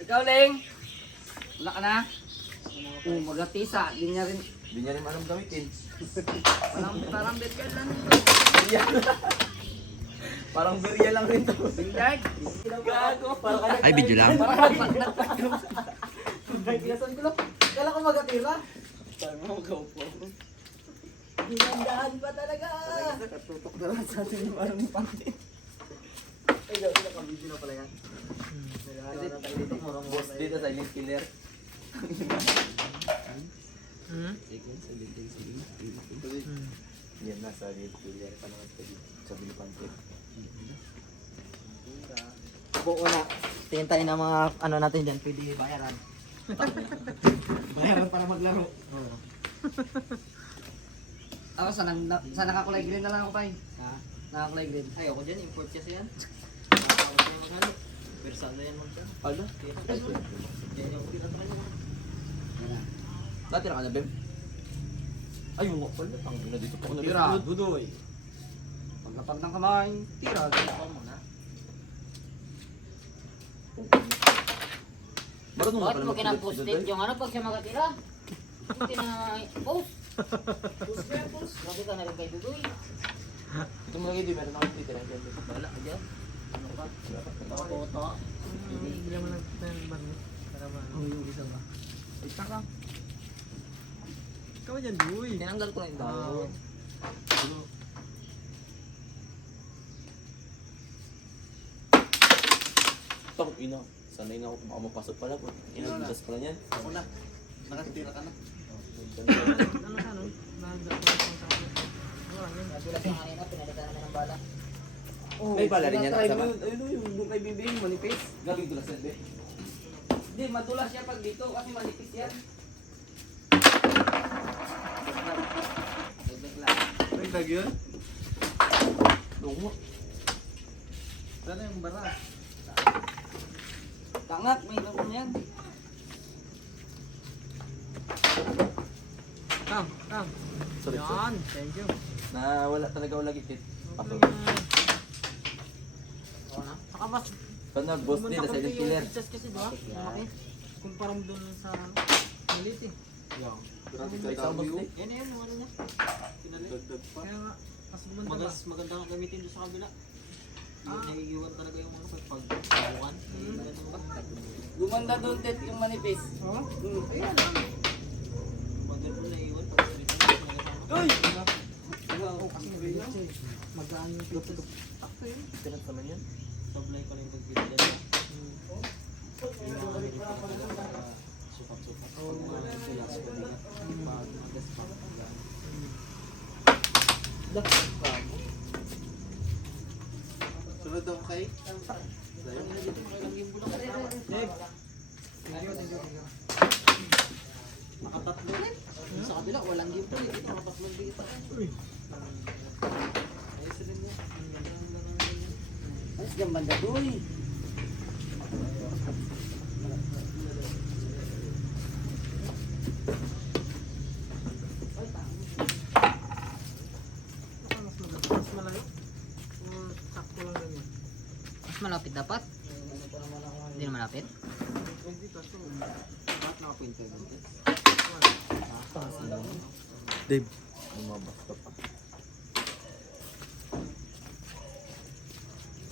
Ikaw, Leng. Wala ka na? Magatisa. Di niya rin anong gamitin. Parang betkal lang ito. Parang berya lang rin ito. Bingdag. Gago. Ay, video lang. Bingdasan ko lang. Kala ko magatira. Sabi mo, magkaupo. Hinandaan pa talaga. Katutok na lang sa atin yung parang pantin. Ay, daw, nakabidyo na pala yan. Boss dito, silent killer. Yan na, silent killer. Panangat ka dito. Sa Bilipante. Buo na. Tingin tayo ng mga ano natin dyan. Pwede bayaran. Bayaran para maglaro. Oo. Ako, sa nakakulay green na lang ako, Pai. Ha? Nakakulay green. Ayoko dyan. Import kasi yan. Nakakawag ko yung maghalo. Persado yan magdyan. Ano? Yan yung pinatry mo. Natira ka na, Bem? Ayun nga pala. Tangin na dito pa ako Tira. Budoy. Paglapan ng kamay. Tira. Ako muna. Marunong Bakit mo kinaposted yung ano pag siya makatira? Hindi na post. Post ka, post. Bakit ka na rin kay Dudoy? Ito mo lagi, di meron akong titira. Wala ka dyan. Ano ka? Toto. Bigla mo lang barno. Para ba? Oh, yung isa ba? Ay, taka. Ikaw dyan, Duy. Tinanggal ko na yung dahon. Tang ina. Sanay na ako kung mapasok pala po. Inagulas pala niyan. Ako na. Nakatira ka na. Ano ka nun? Nagulat yung kanina, pinalitan naman ng bala. May pala rin yan. Ayun yung may bibing manipis. Gagawin dulas yan, be. Hindi, madulas siya pag dito kasi manipis yan. Nagdag yun? Dungo. Sana yung bara. Tangak, may laro yan. Kam. Sorry, Yan. Thank you. Na wala talaga wala gitid. Pasok. Oo na. Saka mas Paano boss din, sa silent killer. pictures kasi diba? Malaki. Kumpara mo dun sa maliit eh. Isang boss din. Yan yung ano niya. Kaya nga, mas maganda kang gamitin doon sa kabila. Naiiwan talaga yung mga pagbukan. Gumanda doon, Ted, yung manipis. Oo? Ayan. Maganda mo naiiwan. Pag Uy! magaan yung pictures. Ako yun. Tinat naman yan. Sablay ko lang yung pag-video dyan. Sukat-sukat. Pag mga silas ko nila. Pag mag-despack. Sunod ako kay? Nakatatlo ulit. Sa kabila, walang gimbal. Dito, nakatatlo dito. Ayos rin mo. Alas yung banda doon. Mas malayo? O sakto lang ganyan? Mas malapit dapat? Hindi na malapit? Hindi kasi. Bakit nakapunta dito? Dave. Lumabas ka pa.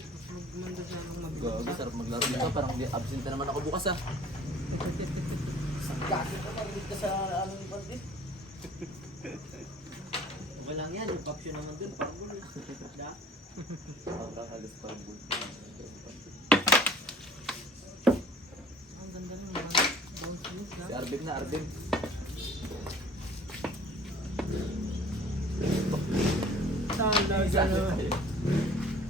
Mas magmanda siya ng Gabi, sarap maglaro dito. Parang absent na naman ako bukas ah. Kasi pa pag ka sa ano ni Bandit. Walang yan, yung caption naman dun, pagul. Da? Parang alas parang bull. Ang ganda ng mga bounce moves, Si da? Arvin na, Arvin.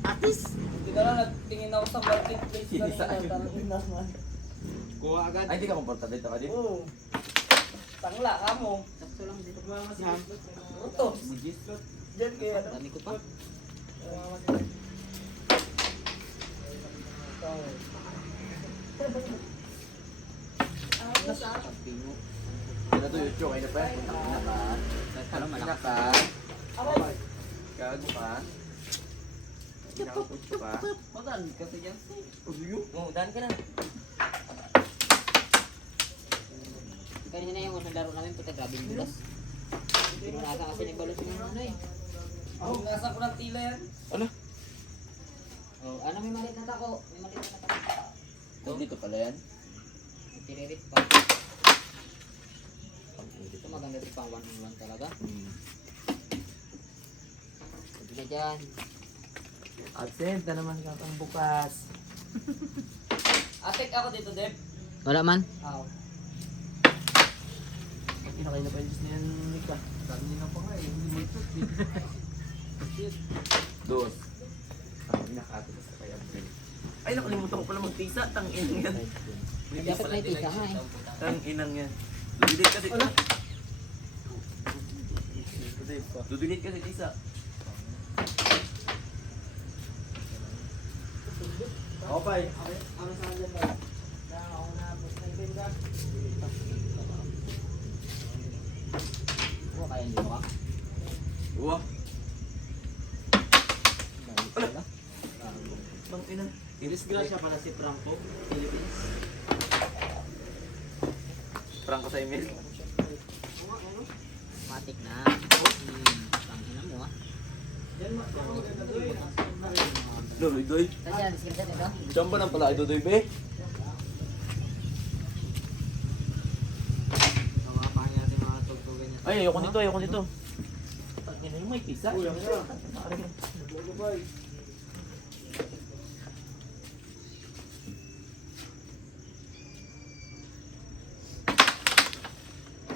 Atis! Hindi na lang nagtingin ako sa marketplace kanina. Kuha agad. Ay, hindi ka komportable dito ka din? Oo. Tangla ka mo. Sakto lang dito. Yan. Ito. Diyan kaya. Dami ko pa. Sabi mo. Ano to YouTube? Ay na pa yan. Punta ka. Ano malakas? ka. Gago ka. Gago ka. Magaan kasi yan. Oo, daan ka na. kanina yung unang laro namin, puta grabe yung bulas. Pinunasan kasi ni Balot yung ano eh. Ang nasa ko ng tila yan. Ano? Oh, ano may maliit na tako? May maliit na tako. Dito pala yan. May tiririt pa. Ito maganda ito pang 1-on-1 talaga. Pwede ka dyan. Absent na naman kakang bukas. Atik ako dito, Deb. Wala man. Aw. Pinakain na pa yung na yan, Nika. Dami na pa nga eh. Hindi mo ito. Dos. Ang inakato sa kaya absent. Ay, nakalimutan ko pala magtisa. Tang inang yan. Dapat may tisa nga eh. Tang inang yan. Dudunit kasi. Dudunit kasi tisa. Okay. Ano sa akin ba? Huwag kaya hindi ka. Uwa. Tang inang. Disgrasya pala si Franco, Philippines. Franco sa email. Matik na. Tangina mo ah. Loy, doy. Kasi yan, screenshot ito. Diyan ba nang pala ito, doy, be? Mga pahay natin mga tugtugan niya. Ay, ayoko nito, ayoko nito. Tang inang yung may tisa.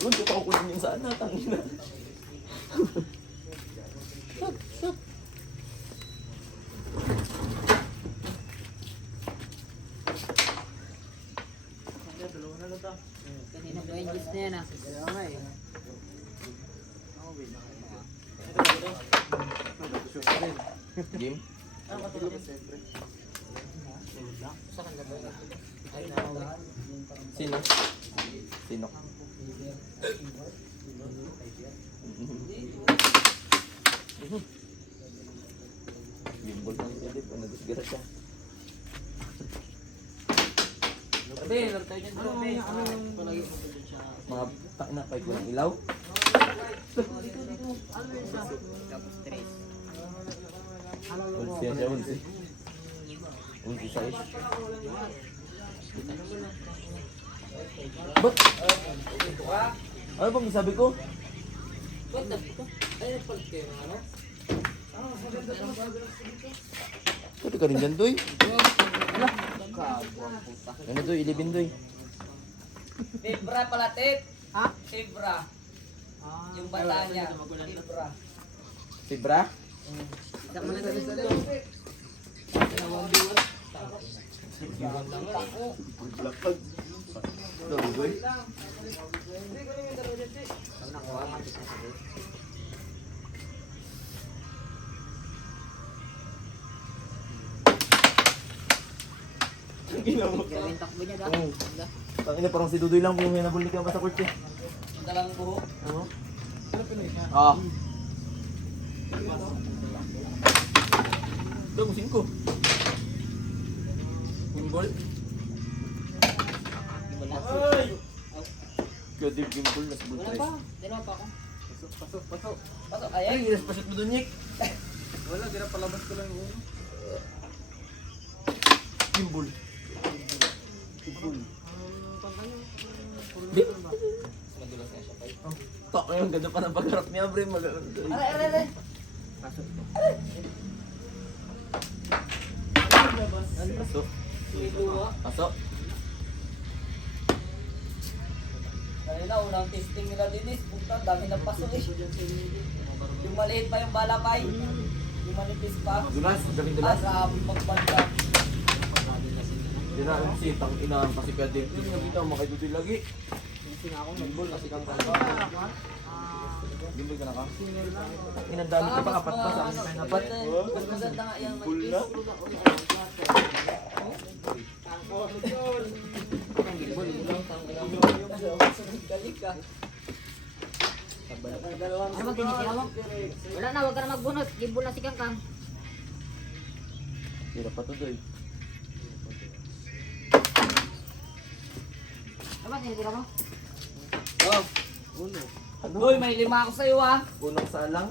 Doon, ko pa kukunin yung sana, tangina. Kanina ba yung juice na yan ah. Kaya nga eh. Game? Sa kanya ba yun? Sino? Sino? Gimbal ng edit, ano disgara siya. Sabi, laro tayo dyan, Deb. Ano yung palagi mo dun siya? Mga takina pa walang ilaw. Tapos tres. Unsi yan siya, unsi. Unsi size. Ba't? Ano bang sabi ko? Ba't na ito? Ay, nagpalit kayo ng ano? Pwede ka rin dyan, Doy. Kagwang puta. Ano, Doy? 11, Doy. Fibra pala, Tep. Ha? Fibra. Yung bata niya. Magulan na. Fibra. Fibra? Isa mo na sa lista. Doy, Doy. Pag nakuha, matik na sa list. Ang ginawa mo. Grabe yung takbo niya Oo. dah. Tangina, parang si Dudoy lang kung may nabuli ka pa sa kurte. Yung dalang buhok. Oo. Ah. Doy, musin ko. Gimbal. Kadib gimbal, nas Wala bultres. pa. Dalawa pa ako. Pasok, Ay, ayan. ilas pasok mo dun, Nick. Wala, ginapalabas ko lang yung uno. Gimbal. Madulas nga siya pa. Tak, yung ganda pa ng pagharap niya, bre. Aray. Pasok. Pasok. Luwa. Pasok. Kanina, unang testing nila dinis. Punta, dami ng pasok eh. Yung maliit pa yung balakay. Yung manipis pa. Dulas, daming dulas. Grabe magbanda. Di na ang sitang ina kasi pwede. Hindi nga kita makaidutoy lagi. Gimbal kasi kang kanta. Gimbal ka na ka? Inandami ka pa, apat pa sa amin tayo dapat. Mas maganda nga yung Gimbal na. Galing ka. Ano ba tinisira mo? Wala na, huwag ka na magbunot. Gimbol na si Kangkang. Hirap pa to, Doy. Ano ba tinisira mo? Oh. Ano? Uy, may 5 ako sa'yo ah. Unang salang?